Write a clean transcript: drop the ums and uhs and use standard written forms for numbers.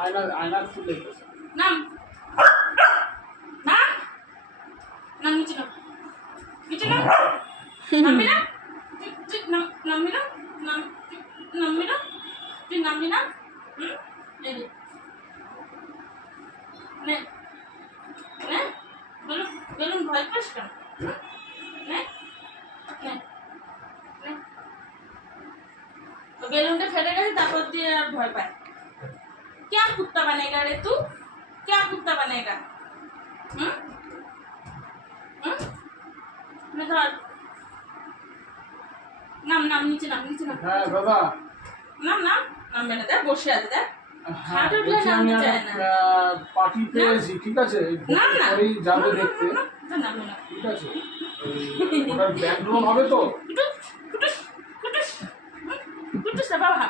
আয়না খুলে নাম নাম নাম নিচে নাম নিচে নাম নামবি না তুই নামবি না নামবি না তুই নামবি না এই নে নে বেলুন বেলুন ভয় পাস কেন নে নে নে বেলুনটা ফেটে গেছে তারপর দিয়ে আর ভয় পায় क्या कुत्ता बनेगा रे तू क्या कुत्ता बनेगा मैं धर नाम नाम नीचे नाम হ্যাঁ বাবা नाम नाम नाम मैंने दे বসে আছে দেখ হ্যাঁ হাঁটু উঠলে নাম আমি যায় না পার্টি পেয়েছি ঠিক আছে না না পরেই যাবে দেখতে না না ঠিক আছে ওটার ব্যাকগ্রাউন্ড হবে তো কুটুস কুটুস কুটুস কুটুস বাবা